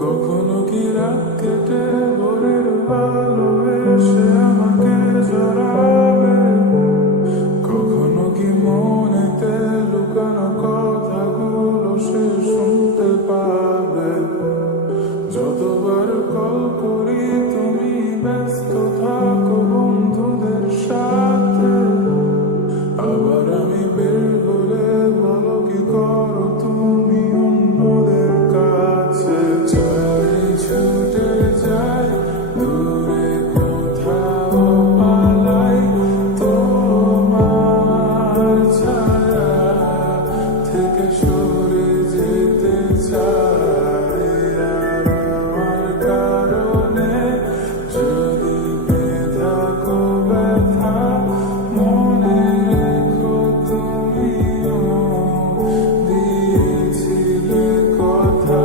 কখনো কি রাত কেটে ভোরের আলো এসে আমাকে জড়াবে, কখনো কি মনেতে লুকানো কথাগুলো সে শুনতে পাবে। যতবার কল করি তুমি ব্যস্ত থাকো বন্ধুদের সাথে, আবার আমি বের হলে বলো কি করো তুমি অন্যদের কাছে। চাই ছুটে যাই দূরে কোথাও পালাই, তোমার ছায়া থেকে সরে যেতে চাই। আর আমার কারণে যদি পেয়ে থাকো ব্যথা, মনে রেখো তুমিও দিয়েছিলে কথা।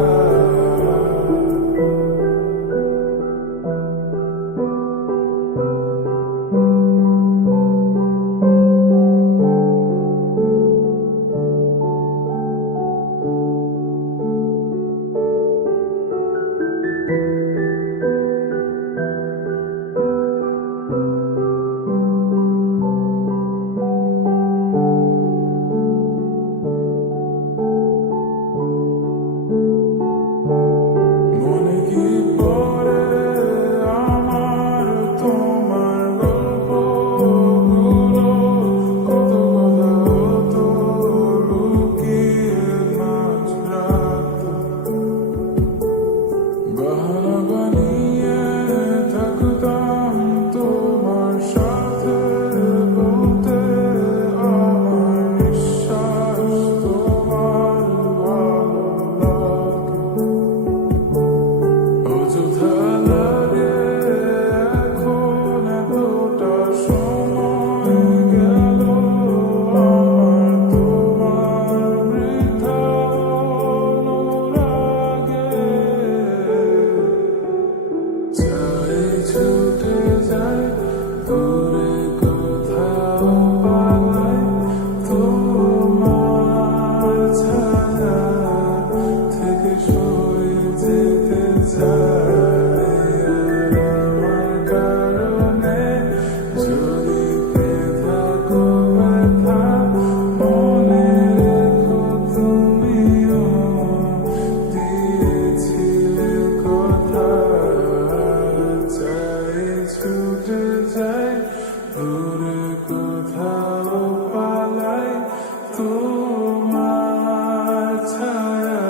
মনে কি পড়ে আমার তোমার গল্পগুলো, কত কথা হতো লুকিয়ে মাঝ রাত। বাহানা বানিয়ে থাকতাম তোমার সাথে, বলতে আমার নিঃশ্বাস তোমার ভালো লাগে। অযথা লাগে এখন এতটা সময় গেল আমার তোমার বৃথা অনুরাগে। চাই ছুটে যাই দূরে কোথাও পালাই, তোমার ছায়া থেকে সরে যেতে চাই। আর আমার কারণে যদি পেয়ে থাকো ব্যথা, মনে রেখো তুমিও দিয়েছিলে কথা। চাই ছুটে যাই দূরে কোথাও পালাই, তোমার ছায়া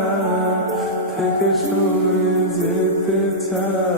থেকে সরে যেতে চাই।